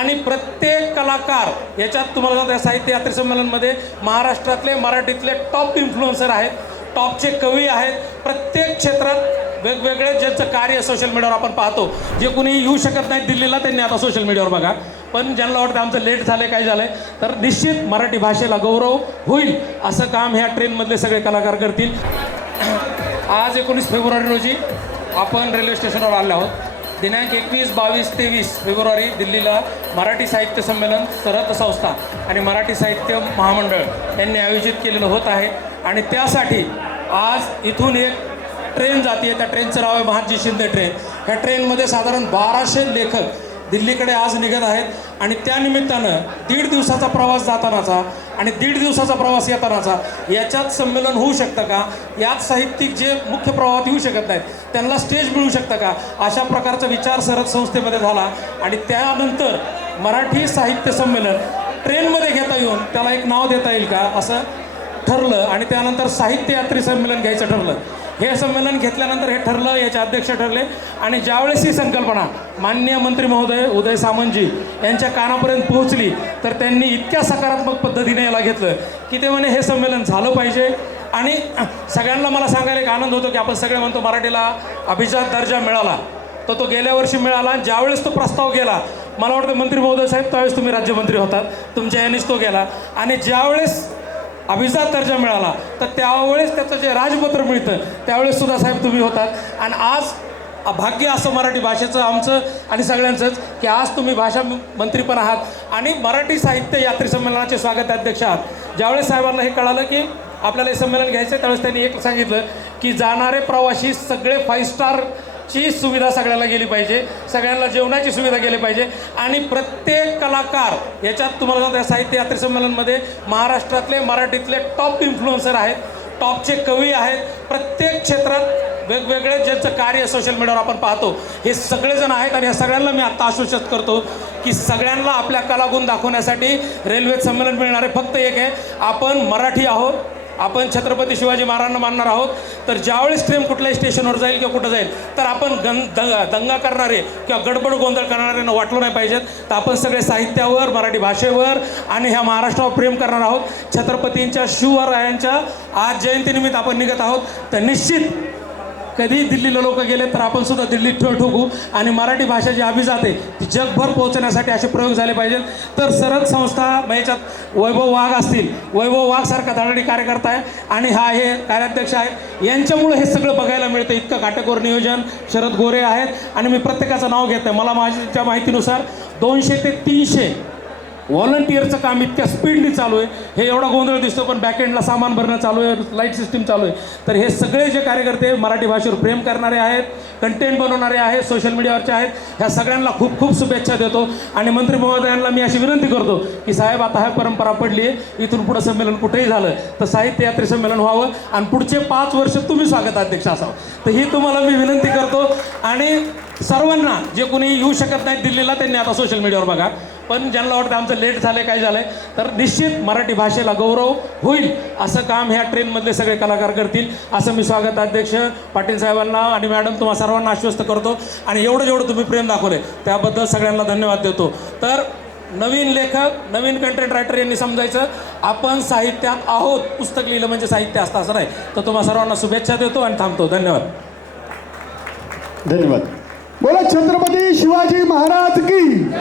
आणि प्रत्येक कलाकार याच्यात तुम्हाला त्या साहित्य यात्री संमेलनमध्ये महाराष्ट्रातले मराठीतले टॉप इन्फ्लुएन्सर आहेत टॉपचे कवी आहेत. प्रत्येक क्षेत्रात वेगवेगळे ज्यांचं कार्य सोशल मीडियावर आपण पाहतो जे कोणी येऊ शकत नाही दिल्लीला त्यांनी आता सोशल मीडियावर बघा. पण ज्यांना वाटतं आमचं लेट झालं काय झालं तर निश्चित मराठी भाषेला गौरव होईल असं काम ह्या ट्रेनमधले सगळे कलाकार करतील. आज एकोणीस फेब्रुवारी रोजी आपण रेल्वे स्टेशनवर आले आहोत. दिनांक एकवीस बावीस तेवीस फेब्रुवारी दिल्लीला मराठी साहित्य संमेलन सरहद संस्था आणि मराठी साहित्य महामंडळ यांनी आयोजित केलेलं होत आहे. आणि त्यासाठी आज इथून एक ट्रेन जाते. त्या ट्रेनचं नाव आहे महाजी शिंदे ट्रेन. ह्या ट्रेनमध्ये साधारण बाराशे लेखक दिल्लीकडे आज निघत आहेत आणि त्यानिमित्तानं दीड दिवसाचा प्रवास जातानाचा आणि दीड दिवसाचा प्रवास येतानाचा याच्यात संमेलन होऊ शकतं का? यात साहित्यिक जे मुख्य प्रवाहात येऊ शकत नाहीत त्यांना स्टेज मिळू शकतं का? अशा प्रकारचा विचार सरद संस्थेमध्ये झाला आणि त्यानंतर मराठी साहित्य संमेलन ट्रेनमध्ये घेता येऊन त्याला एक नाव देता येईल का? असं ठरलं आणि त्यानंतर साहित्य यात्री संमेलन घ्यायचं ठरलं. हे संमेलन घेतल्यानंतर हे ठरलं याचे अध्यक्ष ठरले आणि ज्यावेळेस ही संकल्पना माननीय मंत्री महोदय उदय सामंतजी यांच्या कानापर्यंत पोहोचली तर त्यांनी इतक्या सकारात्मक पद्धतीने याला घेतलं की ते म्हणे हे संमेलन झालं पाहिजे. आणि सगळ्यांना मला सांगायला एक आनंद होतो की आपण सगळे म्हणतो मराठीला अभिजात दर्जा मिळाला. तर तो गेल्या वर्षी मिळाला आणि ज्यावेळेस तो प्रस्ताव गेला मला वाटतं मंत्री महोदय साहेब त्यावेळेस तुम्ही राज्यमंत्री होतात तुमच्या यानेच तो गेला. आणि ज्यावेळेस अभिजात दर्जा मिळाला तर त्यावेळेस त्याचं जे राजपत्र मिळतं त्यावेळेस सुद्धा साहेब तुम्ही होतात. आणि आज भाग्य असं मराठी भाषेचं आमचं आणि सगळ्यांचंच की आज तुम्ही भाषा मंत्री पण आहात. आणि मराठी साहित्य यात्री संमेलनाचे स्वागत अध्यक्ष आहात. ज्यावेळेस साहेबांना हे कळालं की आपल्याला हे संमेलन घ्यायचं आहे त्यावेळेस त्यांनी एक सांगितलं की जाणारे प्रवासी सगळे फाईव्ह स्टार ची सुविधा सगळ्याला गेली पाहिजे सगळ्यांना जेवणाची सुविधा गेली पाहिजे आणि प्रत्येक कलाकार याच्यात तुम्हाला सांगतो, साहित्य यात्री संमेलनमध्ये महाराष्ट्रातले मराठीतले टॉप इन्फ्लुएन्सर आहेत टॉपचे कवी आहेत प्रत्येक क्षेत्रात वेगवेगळे ज्यांचं कार्य सोशल मीडियावर आपण पाहतो हे सगळेजण आहेत आणि या सगळ्यांना मी आत्ता आश्वासित करतो की सगळ्यांना आपल्या कलागुण दाखवण्यासाठी रेल्वेत संमेलन मिळणार आहे. फक्त एक आहे आपण मराठी आहोत आपण छत्रपती शिवाजी महाराजांना मानणार आहोत तर ज्यावेळेस ट्रेन कुठल्याही स्टेशनवर जाईल किंवा कुठं जाईल तर आपण गं दंगा दंगा करणारे किंवा गडबड गोंधळ करणाऱ्यांना वाटलं नाही पाहिजेत तर आपण सगळे साहित्यावर मराठी भाषेवर आणि ह्या महाराष्ट्रावर प्रेम करणार आहोत. छत्रपतींच्या शिवरायांच्या आज जयंतीनिमित्त आपण निघत आहोत. तर निश्चित कधीही दिल्लीला लोक गेले तर आपण सुद्धा दिल्लीत ठेव ठोकू. आणि मराठी भाषा जी अभिजात आहे ती जगभर पोहोचण्यासाठी असे प्रयोग झाले पाहिजेत. तर सरद संस्था म्हणजे याच्यात वैभव वाघ असतील. वैभव वाघ सारखा धडाडी कार्यकर्ता आहे. आणि हा हे कार्याध्यक्ष आहे. यांच्यामुळे हे सगळं बघायला मिळतं. इतकं काटेकोर नियोजन. शरद गोरे आहेत. आणि मी प्रत्येकाचं नाव घेत आहे मला माझ्या माहितीनुसार दोनशे ते तीनशे व्हॉलंटिअरचं काम इतक्या स्पीडनी चालू आहे. हे एवढा गोंधळ दिसतो पण बॅकएंडला सामान भरणं चालू आहे लाइट सिस्टीम चालू आहे. तर हे सगळे जे कार्यकर्ते मराठी भाषेवर प्रेम करणारे आहेत कंटेंट बनवणारे आहेत सोशल मीडियावरचे आहेत ह्या सगळ्यांना खूप खूप शुभेच्छा देतो. आणि मंत्री महोदयांना मी अशी विनंती करतो की साहेब आता हा परंपरा पडली आहे इथून पुढं संमेलन कुठेही झालं तर साहित्य यात्रे संमेलन व्हावं. आणि पुढचे पाच वर्ष तुम्ही स्वागत अध्यक्ष असावं. तर ही तुम्हाला मी विनंती करतो. आणि सर्वांना जे कोणी येऊ शकत नाही दिल्लीला त्यांनी आता सोशल मीडियावर बघा. पण ज्यांना वाटतं आमचं लेट झालं काय झालंय तर निश्चित मराठी भाषेला गौरव होईल. असं काम ह्या ट्रेनमधले सगळे कलाकार करतील. असं मी स्वागत अध्यक्ष पाटील साहेबांना आणि मॅडम तुम्हा सर्वांना आश्वस्त करतो. आणि एवढं जेवढं तुम्ही प्रेम दाखवले त्याबद्दल सगळ्यांना धन्यवाद देतो. तर नवीन लेखक नवीन कंटेंट रायटर यांनी समजायचं आपण साहित्यात आहोत. पुस्तक लिहिलं म्हणजे साहित्य असतं असं नाही. तर तुम्हा सर्वांना शुभेच्छा देतो आणि थांबतो. धन्यवाद. धन्यवाद. बोला छत्रपती शिवाजी महाराज की.